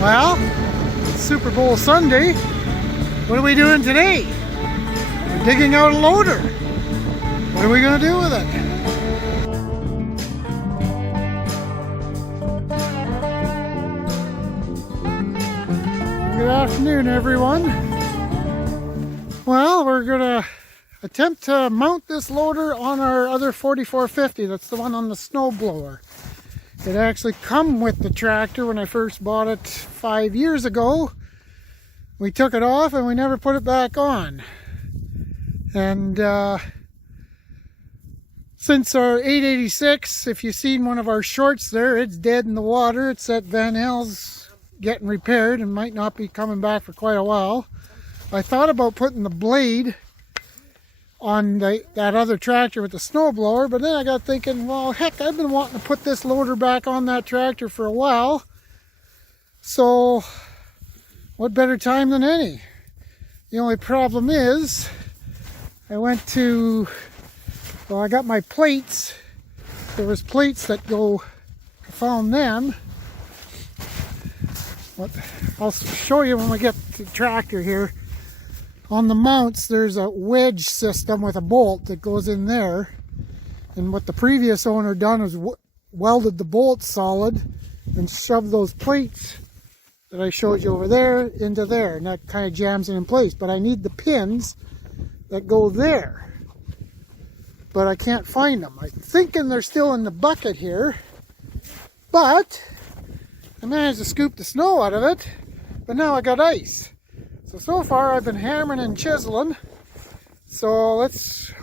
Well, Super Bowl Sunday. What are we doing today? We're digging out a loader. What are we going to do with it? Good afternoon, everyone. Well, we're going to attempt to mount this loader on our other 4450. That's the one on the snow blower. It actually come with the tractor when I first bought it 5 years ago. We took it off and we never put it back on. And since our 886, if you've seen one of our shorts there, it's dead in the water. It's at Van L's getting repaired and might not be coming back for quite a while. I thought about putting the blade on that other tractor with the snowblower, but then I got thinking, well, heck, I've been wanting to put this loader back on that tractor for a while, so what better time than any? The only problem is I got my plates. There was plates that go, I found them. I'll show you when we get to the tractor here. On the mounts, there's a wedge system with a bolt that goes in there. And what the previous owner done is welded the bolt solid and shoved those plates that I showed you over there into there. And that kind of jams it in place. But I need the pins that go there. But I can't find them. I'm thinking they're still in the bucket here. But I managed to scoop the snow out of it. But now I got ice. So far I've been hammering and chiseling, so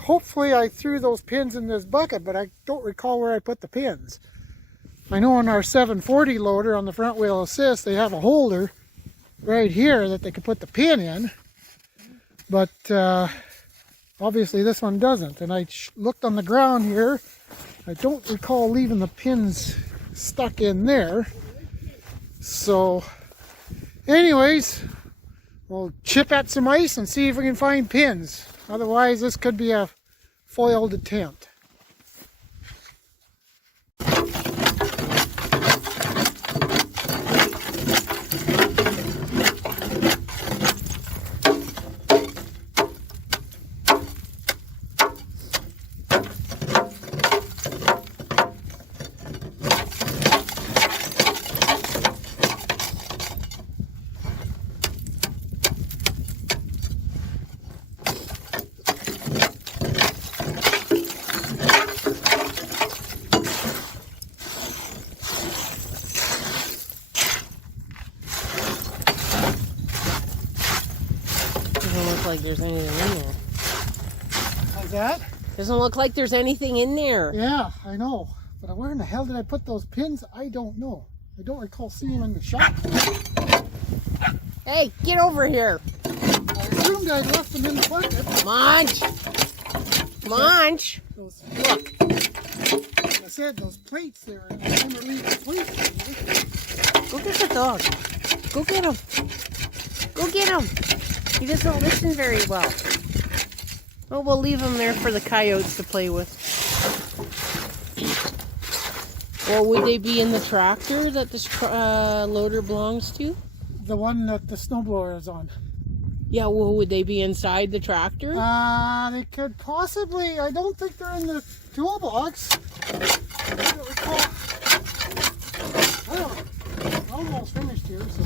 hopefully I threw those pins in this bucket, but I don't recall where I put the pins. I know on our 740 loader on the front wheel assist, they have a holder right here that they could put the pin in, but obviously this one doesn't. And I looked on the ground here, I don't recall leaving the pins stuck in there. So anyways, we'll chip at some ice and see if we can find pins. Otherwise, this could be a foiled attempt. Doesn't look like there's anything in there. How's that? Doesn't look like there's anything in there. Yeah, I know. But where in the hell did I put those pins? I don't know. I don't recall seeing them in the shop. Hey, get over here. I assumed I'd left them in the bucket. Munch. Munch. Look. Like I said, those plates there. I remember leaving the plates. Go get the dog. Go get him. Go get him. He doesn't listen very well. Oh, we'll leave him there for the coyotes to play with. Well, would they be in the tractor that this loader belongs to? The one that the snowblower is on. Yeah, well, would they be inside the tractor? They could possibly. I don't think they're in the toolbox. I don't recall. Well, almost finished here. So.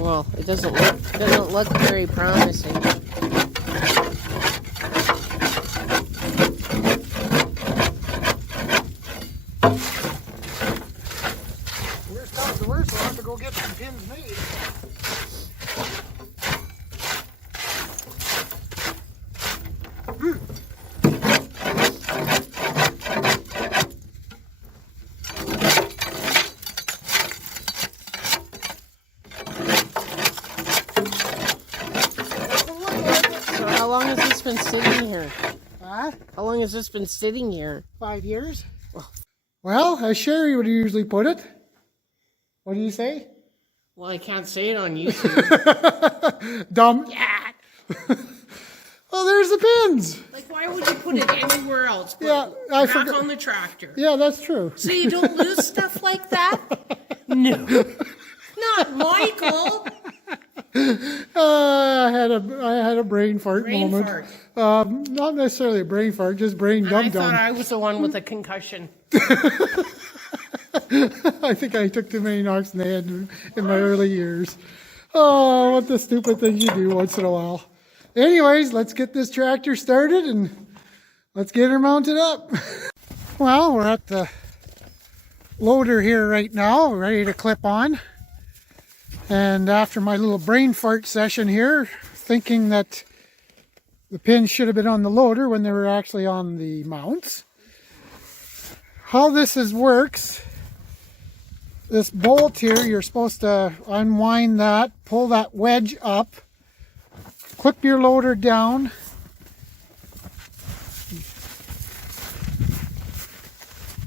Well, it doesn't look very promising. Worst comes to worst, I'll have to go get some pins made. How long has this been sitting here? Huh? How long has this been sitting here? 5 years. Well, as Sherry would usually put it. What do you say? Well, I can't say it on YouTube. Dumb cat. Well, there's the pins. Like, why would you put it anywhere else? But Yeah, I back forgot. on the tractor. Yeah, that's true. So you don't lose stuff like that? No. Not Michael. I had a brain fart Brain moment. fart. Not necessarily a brain fart, just brain And I dum thought dum. I was the one with a concussion. I think I took too many knocks in the head in my early years. Oh, what the stupid things you do once in a while. Anyways, let's get this tractor started and let's get her mounted up. Well, we're at the loader here right now, ready to clip on. And after my little brain fart session here, thinking that the pins should have been on the loader when they were actually on the mounts. How this works, this bolt here, you're supposed to unwind that, pull that wedge up, clip your loader down,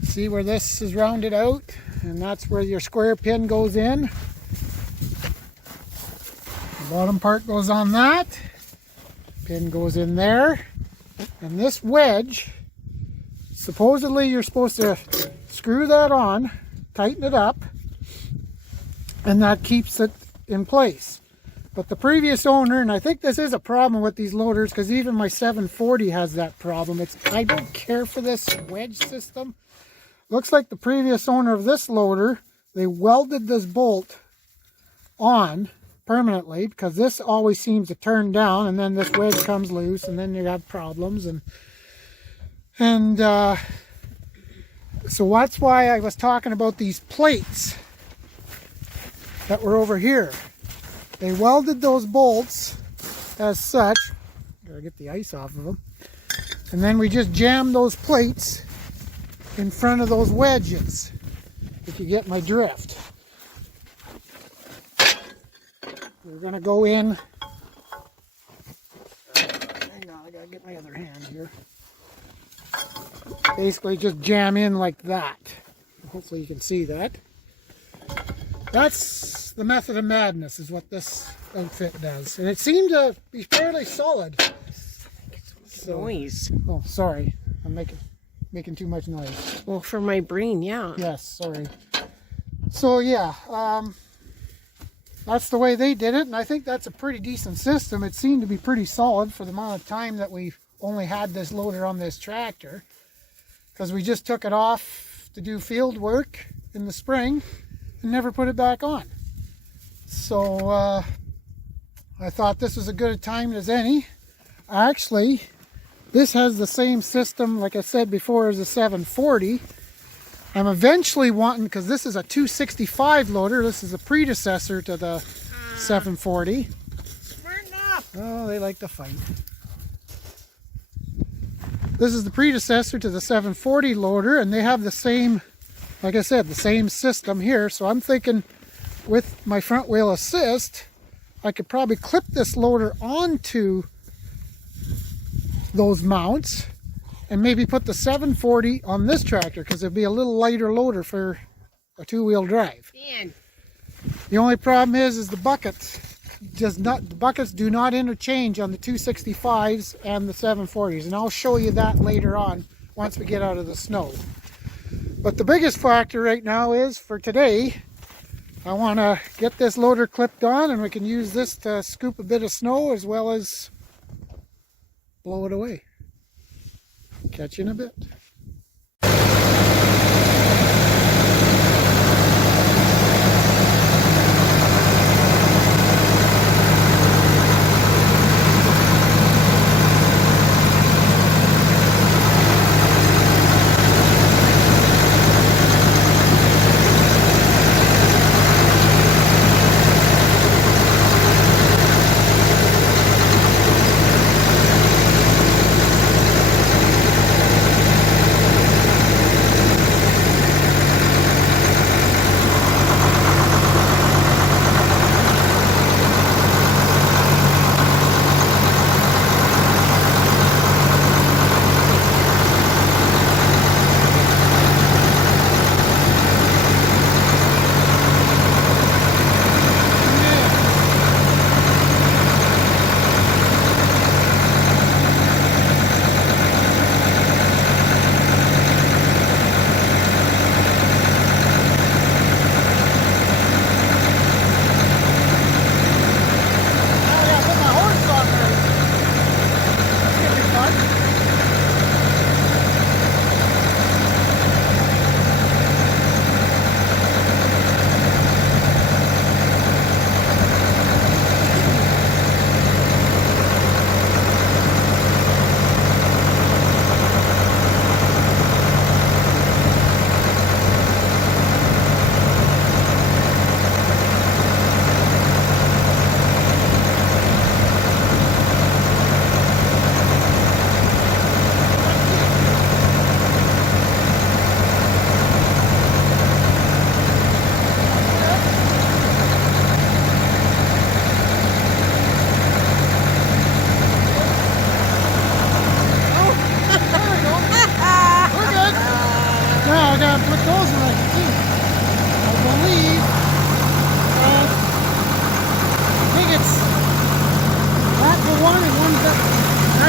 see where this is rounded out, and that's where your square pin goes in. The bottom part goes on that, pin goes in there, and this wedge, supposedly you're supposed to screw that on, tighten it up, and that keeps it in place. But the previous owner, and I think this is a problem with these loaders, because even my 740 has that problem. I don't care for this wedge system. Looks like the previous owner of this loader, they welded this bolt on permanently, because this always seems to turn down, and then this wedge comes loose, and then you have problems. And so that's why I was talking about these plates that were over here. They welded those bolts as such. Gotta get the ice off of them. And then we just jammed those plates in front of those wedges, if you get my drift. We're gonna go in. Hang on, I gotta get my other hand here. Basically just jam in like that. Hopefully you can see that. That's the method of madness, is what this outfit does. And it seemed to be fairly solid. Noise. Oh, sorry. I'm making too much noise. Well, for my brain, yeah. Yes, sorry. So yeah, that's the way they did it, and I think that's a pretty decent system. It seemed to be pretty solid for the amount of time that we've only had this loader on this tractor, because we just took it off to do field work in the spring and never put it back on. So I thought this was as good a time as any. Actually, this has the same system, like I said before, as a 740. I'm eventually wanting, because this is a 265 loader, this is a predecessor to the 740. Smarten up. Oh, they like to fight. This is the predecessor to the 740 loader, and they have the same, like I said, the same system here. So I'm thinking with my front wheel assist, I could probably clip this loader onto those mounts and maybe put the 740 on this tractor, because it'd be a little lighter loader for a two-wheel drive. Dan. The only problem is the buckets do not interchange on the 265s and the 740s, and I'll show you that later on once we get out of the snow. But the biggest factor right now is, for today, I want to get this loader clipped on, and we can use this to scoop a bit of snow as well as blow it away. Catch you in a bit.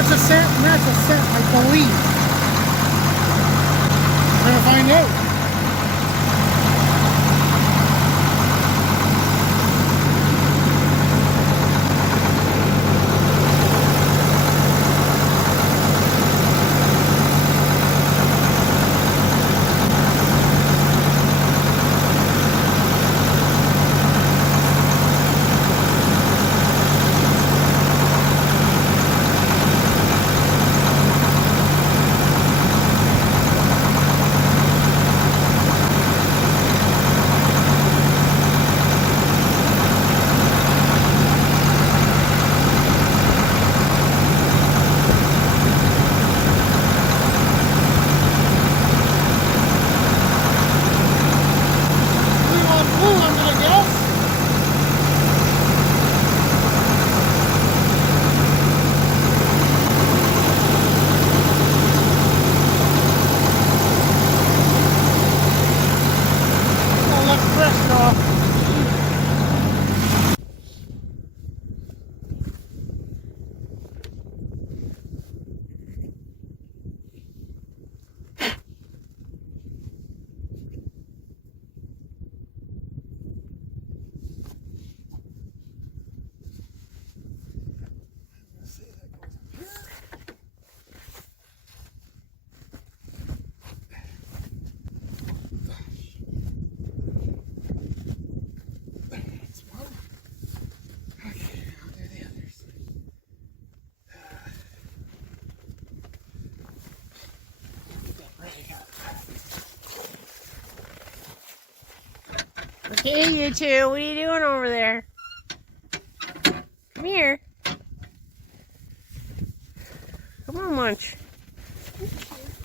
That's a set, and that's a set, I believe. We're gonna find out. Hey, you two, what are you doing over there? Come here. Come on, Munch.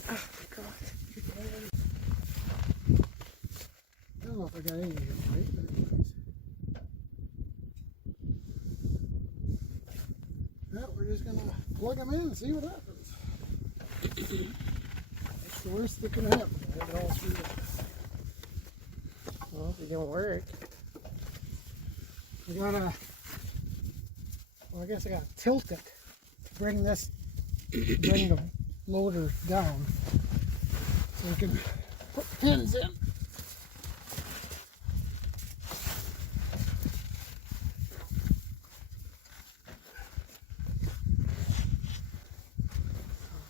Oh, God. I don't know if I got any here, right? Yeah, we're just gonna plug them in and see what happens. That's the worst that can happen. I have it all through this. Well, if it don't work. I gotta, well, I guess I gotta tilt it to bring this, bring the loader down so I can put pins in. I'll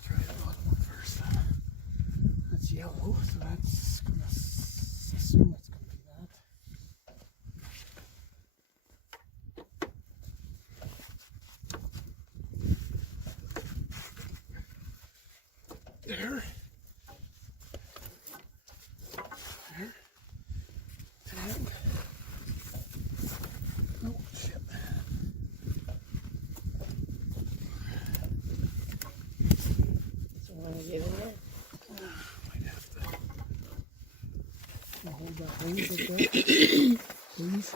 try the bottom one first. That's yellow, so that's gonna assume it's gonna be that. There. There. And. Oh, shit. So when I get in there. Might have to hold that hose like that. Please.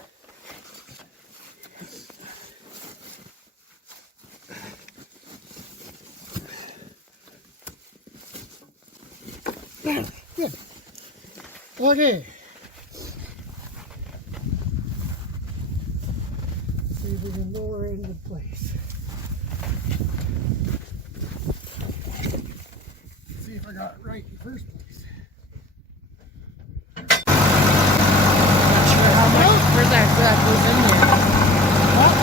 Good. Okay. See if we can lower it into place. See if I got it right in the first place. Not sure how much where that goes in there. What?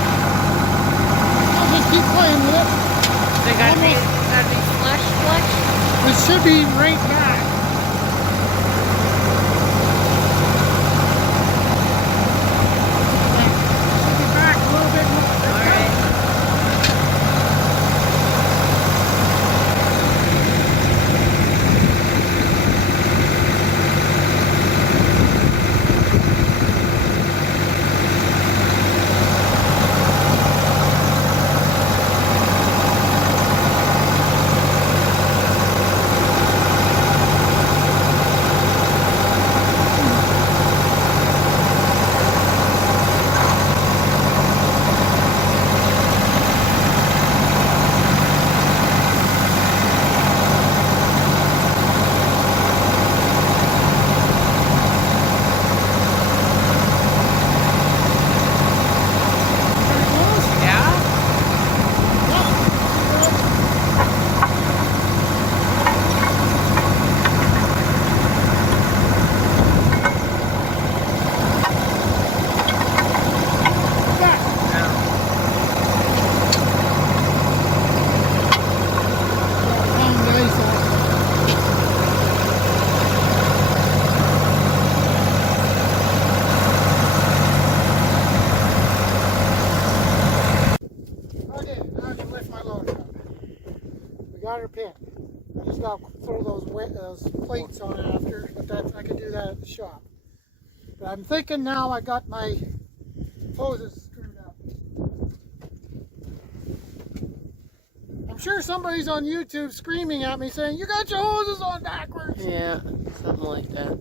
I'll just keep playing with it. They gotta be flush. It should be right back. Should be back a little bit more. All right. got to throw those plates on after, but I could do that at the shop. But I'm thinking now I got my hoses screwed up. I'm sure somebody's on YouTube screaming at me saying, "You got your hoses on backwards." Yeah, something like that.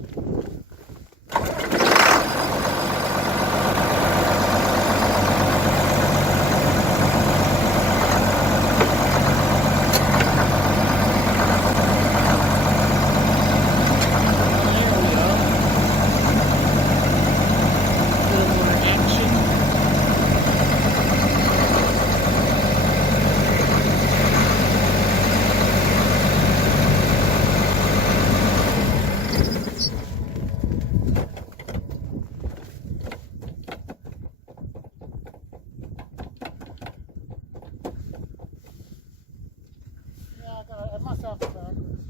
I must have it backwards.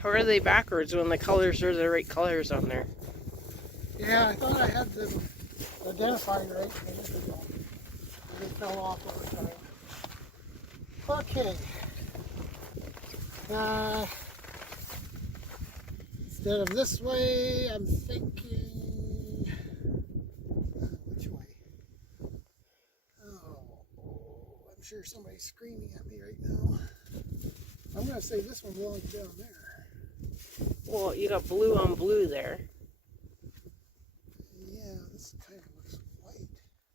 How are they backwards when the colors are the right colors on there? Yeah, I thought I had them identified right. I guess they don't. They fell off over time. Okay. Instead of this way, I'm thinking... which way? Oh, I'm sure somebody's screaming at me right now. I'm going to say this one belongs down there. Well, you got blue on blue there. Yeah, this kind of looks white.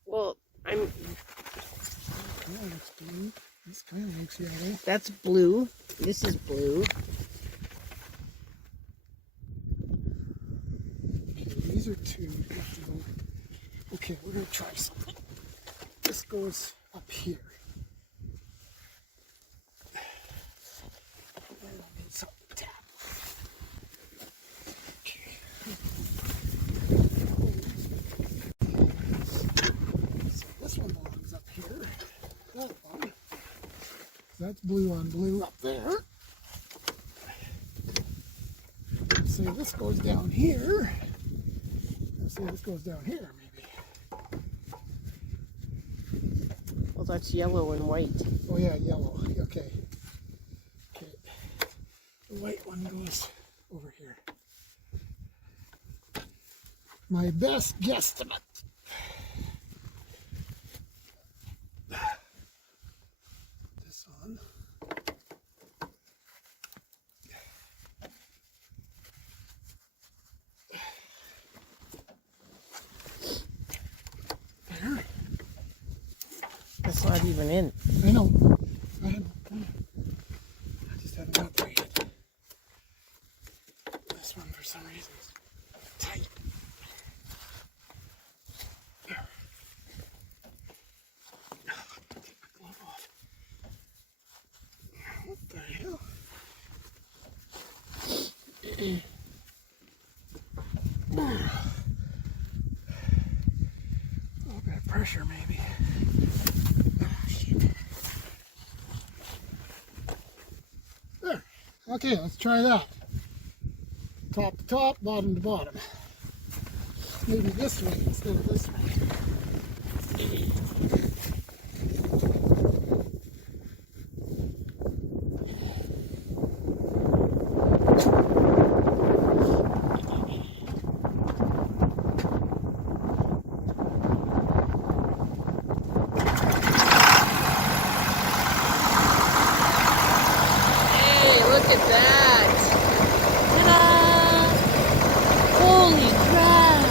Well, This kind of looks blue. This kind of looks yellow. that's blue. This is blue. Okay, these are two. Okay, we're going to try something. This goes up here. And I need something to tap. Okay. So this one belongs up here. That one. That's blue on blue up there. Let's say this goes down here. Let's say this goes down here, maybe. Well, that's yellow and white. Oh yeah, yellow. Okay. Okay. The white one goes over here. My best guesstimate. This on. There. That's not even in. I know. I just haven't upgraded. This one for some reason is tight. There. Take my glove off. What the hell? A little bit of pressure, maybe. There. Okay, let's try that. Top to top, bottom to bottom. Maybe this way instead of this way. Hey, look at that! Ta-da! Holy crap!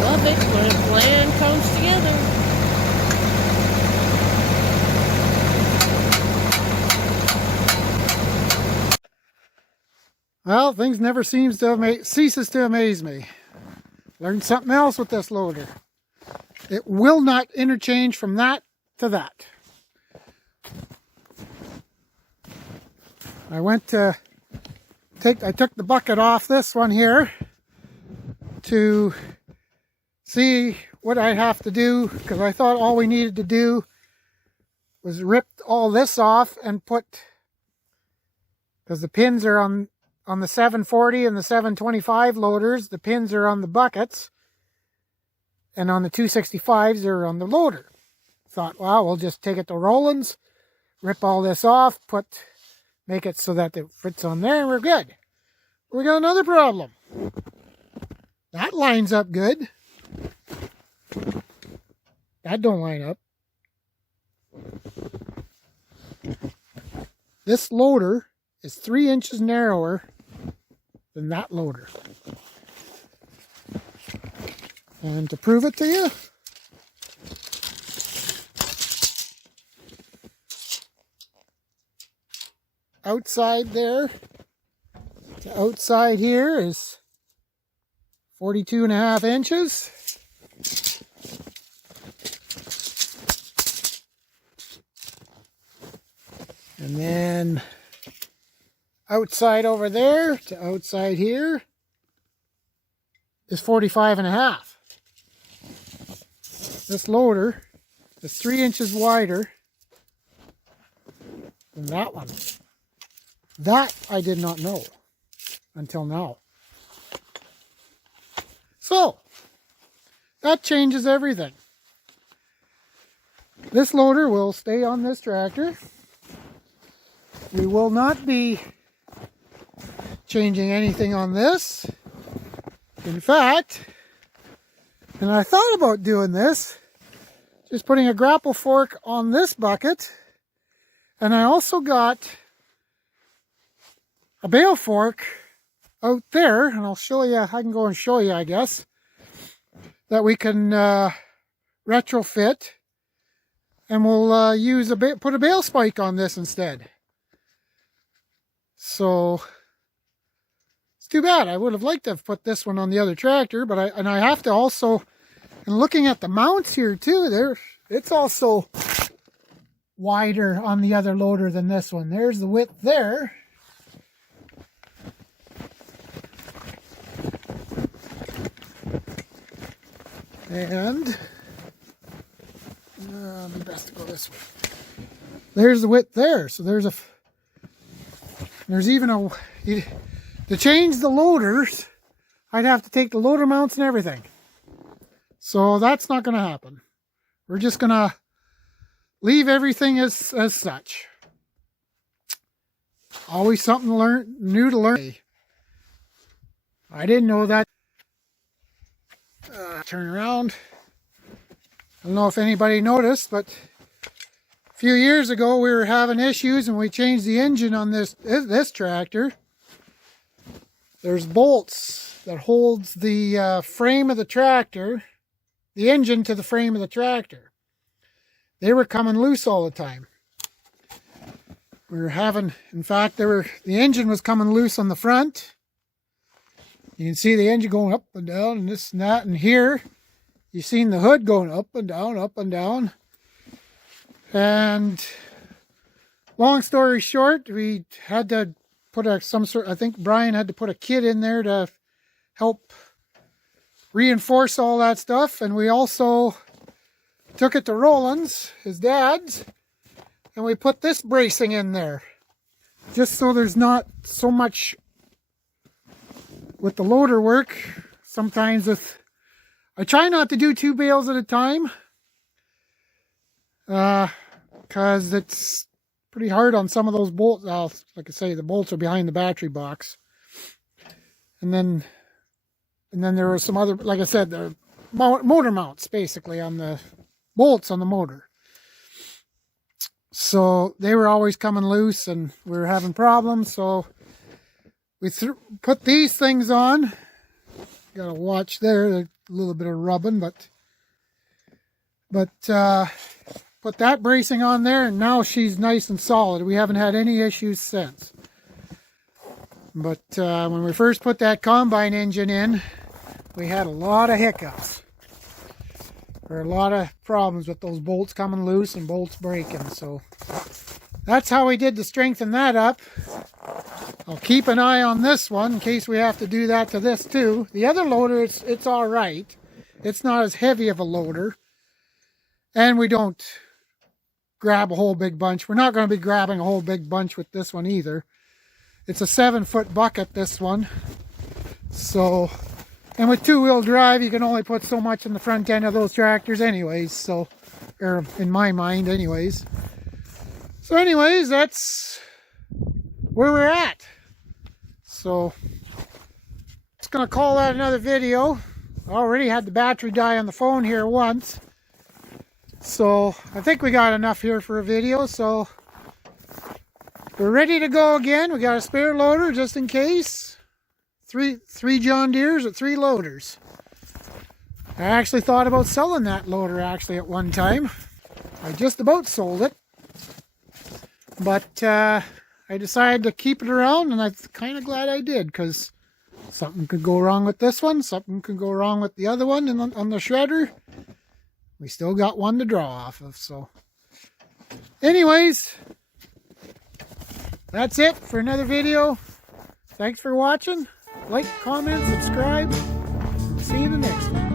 Love it when a plan comes together. Well, things never ceases to amaze me. Learned something else with this loader. It will not interchange from that to that. I took the bucket off this one here to see what I have to do, because I thought all we needed to do was rip all this off and put, because the pins are on the 740 and the 725 loaders, the pins are on the buckets, and on the 265s they're on the loader. Thought, well, we'll just take it to Roland's, rip all this off, make it so that it fits on there, and we're good. We got another problem. That lines up good. That don't line up. This loader is 3 inches narrower than that loader. And to prove it to you, outside there to outside here is 42.5 inches. And then outside over there to outside here is 45.5. This loader is 3 inches wider than that one. That I did not know until now. So, that changes everything. This loader will stay on this tractor. We will not be changing anything on this. In fact, and I thought about doing this, just putting a grapple fork on this bucket, and I also got a bale fork out there, and I'll show you, I can go and show you, I guess, that we can retrofit, and we'll put a bale spike on this instead. So it's too bad. I would have liked to have put this one on the other tractor, but I have to also, and looking at the mounts here too, it's also wider on the other loader than this one. There's the width there. And it'd be best to go this way. There's the width there. So there's even to change the loaders, I'd have to take the loader mounts and everything. So that's not going to happen. We're just going to leave everything as such. Always something new to learn. I didn't know that. Turn around. I don't know if anybody noticed, but a few years ago we were having issues and we changed the engine on this tractor. There's bolts that holds the frame of the tractor, the engine to the frame of the tractor. They were coming loose all the time. We were having, in fact, the engine was coming loose on the front. You can see the engine going up and down and this and that. And here, you've seen the hood going up and down, up and down. And long story short, we had to put I think Brian had to put a kit in there to help reinforce all that stuff. And we also took it to Roland's, his dad's, and we put this bracing in there. Just so there's not so much with the loader work. Sometimes I try not to do 2 bales at a time, because it's pretty hard on some of those bolts. Like I say, the bolts are behind the battery box, and then there were some other, like I said, the motor mounts basically on the bolts on the motor. So they were always coming loose and we were having problems. So we put these things on. Got a watch there, a little bit of rubbing, but put that bracing on there, and now she's nice and solid. We haven't had any issues since. But when we first put that combine engine in, we had a lot of hiccups. There were a lot of problems with those bolts coming loose and bolts breaking. So that's how we did to strengthen that up. I'll keep an eye on this one in case we have to do that to this too. The other loader, it's all right. It's not as heavy of a loader. And we don't grab a whole big bunch. We're not going to be grabbing a whole big bunch with this one either. It's a 7-foot bucket, this one. So, and with 2-wheel drive, you can only put so much in the front end of those tractors anyways. So, or in my mind anyways. So anyways, that's where we're at. So, just going to call that another video. I already had the battery die on the phone here once. So, I think we got enough here for a video. So, we're ready to go again. We got a spare loader just in case. Three John Deeres with 3 loaders. I actually thought about selling that loader actually at one time. I just about sold it. But I decided to keep it around, and I'm kind of glad I did, because something could go wrong with this one, something could go wrong with the other one, and on the shredder, we still got one to draw off of. So anyways, that's it for another video. Thanks for watching. Like, comment, subscribe. See you in the next one.